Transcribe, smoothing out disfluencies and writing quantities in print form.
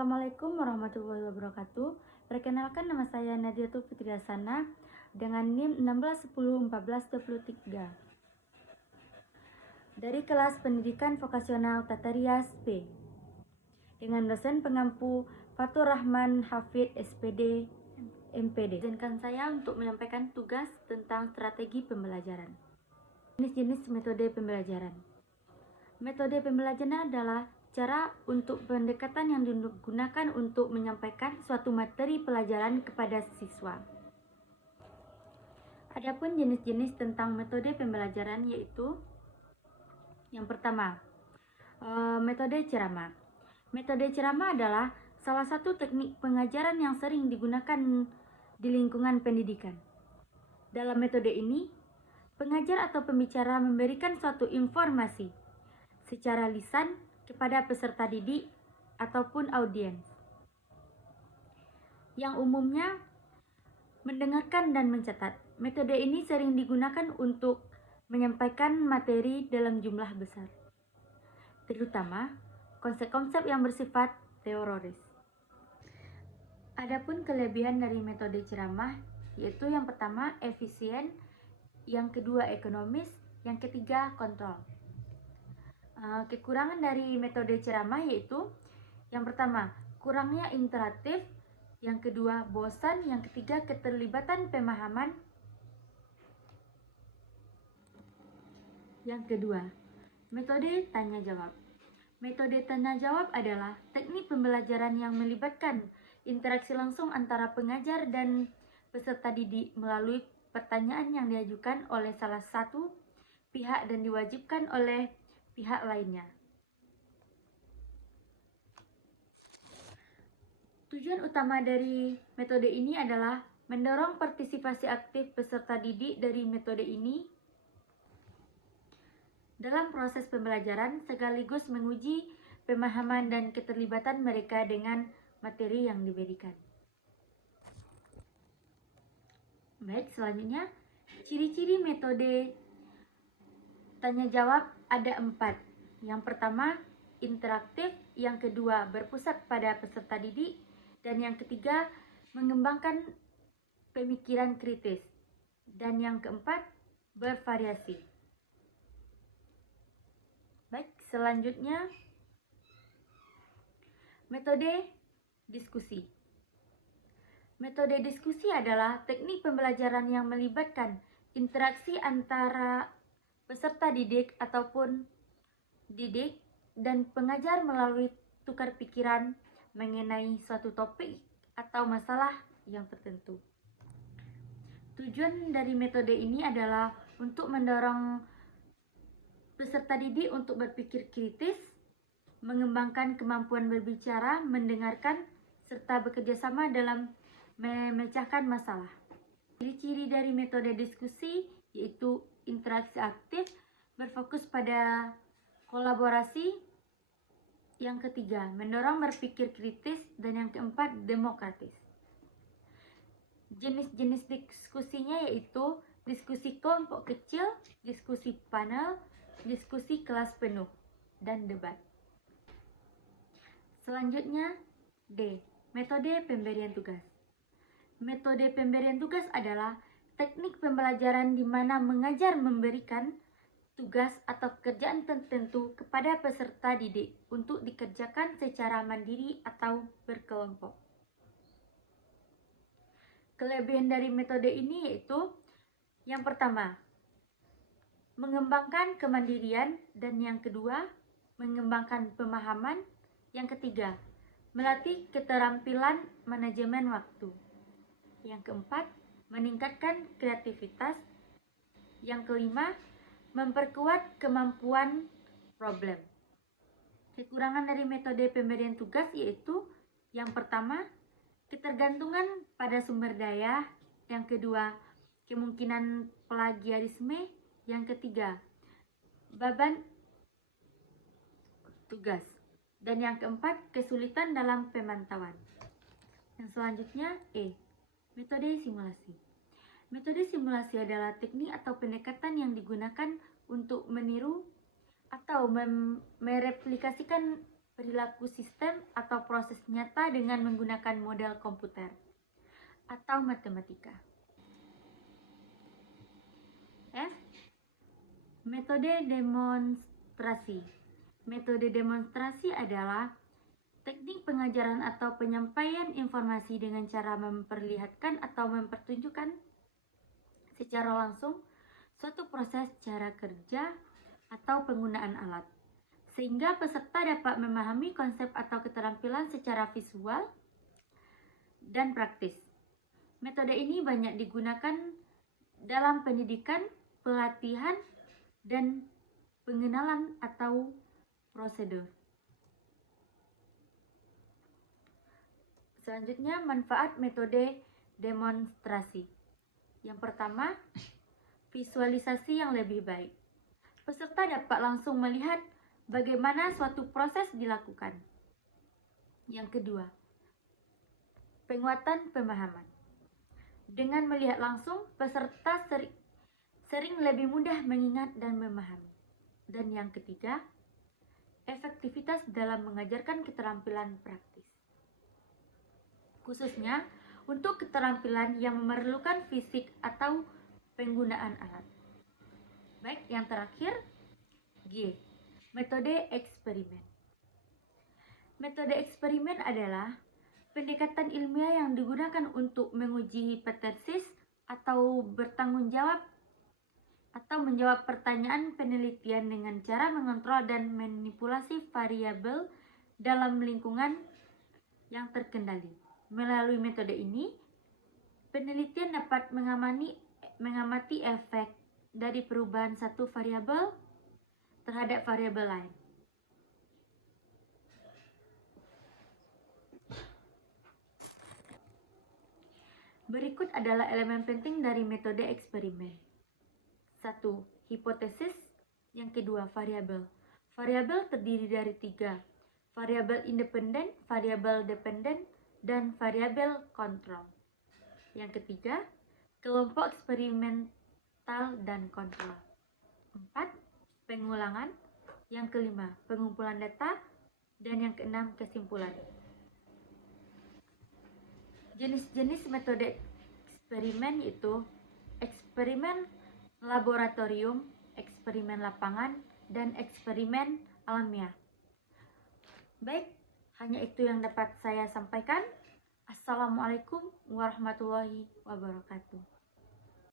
Assalamualaikum warahmatullahi wabarakatuh. Perkenalkan, nama saya Nadiatul Fitriasana dengan NIM 16101423 dari kelas pendidikan vokasional Tata Rias B dengan dosen pengampu Fatur Rahman Hafid SPD MPD. Izinkan saya untuk menyampaikan tugas tentang strategi pembelajaran. Jenis-jenis metode pembelajaran. Metode pembelajaran adalah cara untuk pendekatan yang digunakan untuk menyampaikan suatu materi pelajaran kepada siswa. Adapun jenis-jenis tentang metode pembelajaran yaitu yang pertama, metode ceramah. Metode ceramah adalah salah satu teknik pengajaran yang sering digunakan di lingkungan pendidikan. Dalam metode ini, pengajar atau pembicara memberikan suatu informasi secara lisan kepada peserta didik ataupun audiens yang umumnya mendengarkan dan mencatat. Metode ini sering digunakan untuk menyampaikan materi dalam jumlah besar, terutama konsep-konsep yang bersifat teoris. Adapun kelebihan dari metode ceramah yaitu yang pertama efisien, yang kedua ekonomis, yang ketiga kontrol. Kekurangan dari metode ceramah yaitu yang pertama kurangnya interaktif, yang kedua bosan, yang ketiga keterlibatan pemahaman, yang kedua metode tanya jawab. Metode tanya jawab adalah teknik pembelajaran yang melibatkan interaksi langsung antara pengajar dan peserta didik melalui pertanyaan yang diajukan oleh salah satu pihak dan diwajibkan oleh pihak lainnya. Tujuan utama dari metode ini adalah mendorong partisipasi aktif peserta didik dari metode ini dalam proses pembelajaran sekaligus menguji pemahaman dan keterlibatan mereka dengan materi yang diberikan. Baik, selanjutnya ciri-ciri metode tanya jawab ada 4. Yang pertama, interaktif, yang kedua, berpusat pada peserta didik, dan yang ketiga, mengembangkan pemikiran kritis, dan yang keempat, bervariasi. Baik, selanjutnya metode diskusi. Metode diskusi adalah teknik pembelajaran yang melibatkan interaksi antara peserta didik ataupun didik dan pengajar melalui tukar pikiran mengenai suatu topik atau masalah yang tertentu. Tujuan dari metode ini adalah untuk mendorong peserta didik untuk berpikir kritis, mengembangkan kemampuan berbicara, mendengarkan, serta bekerja sama dalam memecahkan masalah. Ciri-ciri dari metode diskusi yaitu interaksi aktif, berfokus pada kolaborasi, yang ketiga mendorong berpikir kritis, dan yang keempat demokratis. Jenis-jenis diskusinya yaitu diskusi kelompok kecil, diskusi panel, diskusi kelas penuh, dan debat. Selanjutnya D. Metode pemberian tugas. Metode pemberian tugas adalah teknik pembelajaran di mana mengajar memberikan tugas atau pekerjaan tertentu kepada peserta didik untuk dikerjakan secara mandiri atau berkelompok. Kelebihan dari metode ini yaitu yang pertama, mengembangkan kemandirian, dan yang kedua, mengembangkan pemahaman, yang ketiga, melatih keterampilan manajemen waktu, yang keempat, meningkatkan kreativitas, yang kelima, memperkuat kemampuan problem. Kekurangan dari metode pemberian tugas yaitu yang pertama, ketergantungan pada sumber daya, yang kedua, kemungkinan plagiarisme, yang ketiga, beban tugas, dan yang keempat, kesulitan dalam pemantauan. Yang selanjutnya E. Metode simulasi. Metode simulasi adalah teknik atau pendekatan yang digunakan untuk meniru atau mereplikasikan perilaku sistem atau proses nyata dengan menggunakan model komputer atau matematika. F. Metode demonstrasi. Metode demonstrasi adalah teknik pengajaran atau penyampaian informasi dengan cara memperlihatkan atau mempertunjukkan secara langsung suatu proses cara kerja atau penggunaan alat, sehingga peserta dapat memahami konsep atau keterampilan secara visual dan praktis. Metode ini banyak digunakan dalam pendidikan, pelatihan, dan pengenalan atau prosedur. Selanjutnya, manfaat metode demonstrasi. Yang pertama, visualisasi yang lebih baik. Peserta dapat langsung melihat bagaimana suatu proses dilakukan. Yang kedua, penguatan pemahaman. Dengan melihat langsung, peserta sering lebih mudah mengingat dan memahami. Dan yang ketiga, efektivitas dalam mengajarkan keterampilan praktis. Khususnya untuk keterampilan yang memerlukan fisik atau penggunaan alat. Baik, yang terakhir, G. Metode eksperimen. Metode eksperimen adalah pendekatan ilmiah yang digunakan untuk menguji hipotesis atau bertanggung jawab atau menjawab pertanyaan penelitian dengan cara mengontrol dan manipulasi variabel dalam lingkungan yang terkendali. Melalui metode ini, penelitian dapat mengamati efek dari perubahan satu variabel terhadap variabel lain. Berikut adalah elemen penting dari metode eksperimen. 1. Hipotesis. Yang kedua, variabel. Variabel terdiri dari 3. Variabel independen, variabel dependen, dan variabel kontrol. Yang ketiga, kelompok eksperimental dan kontrol. 4. Pengulangan. Yang kelima, pengumpulan data. Dan yang keenam, kesimpulan. Jenis-jenis metode eksperimen yaitu eksperimen laboratorium, eksperimen lapangan, dan eksperimen alamiah. Baik, hanya itu yang dapat saya sampaikan. Assalamualaikum warahmatullahi wabarakatuh.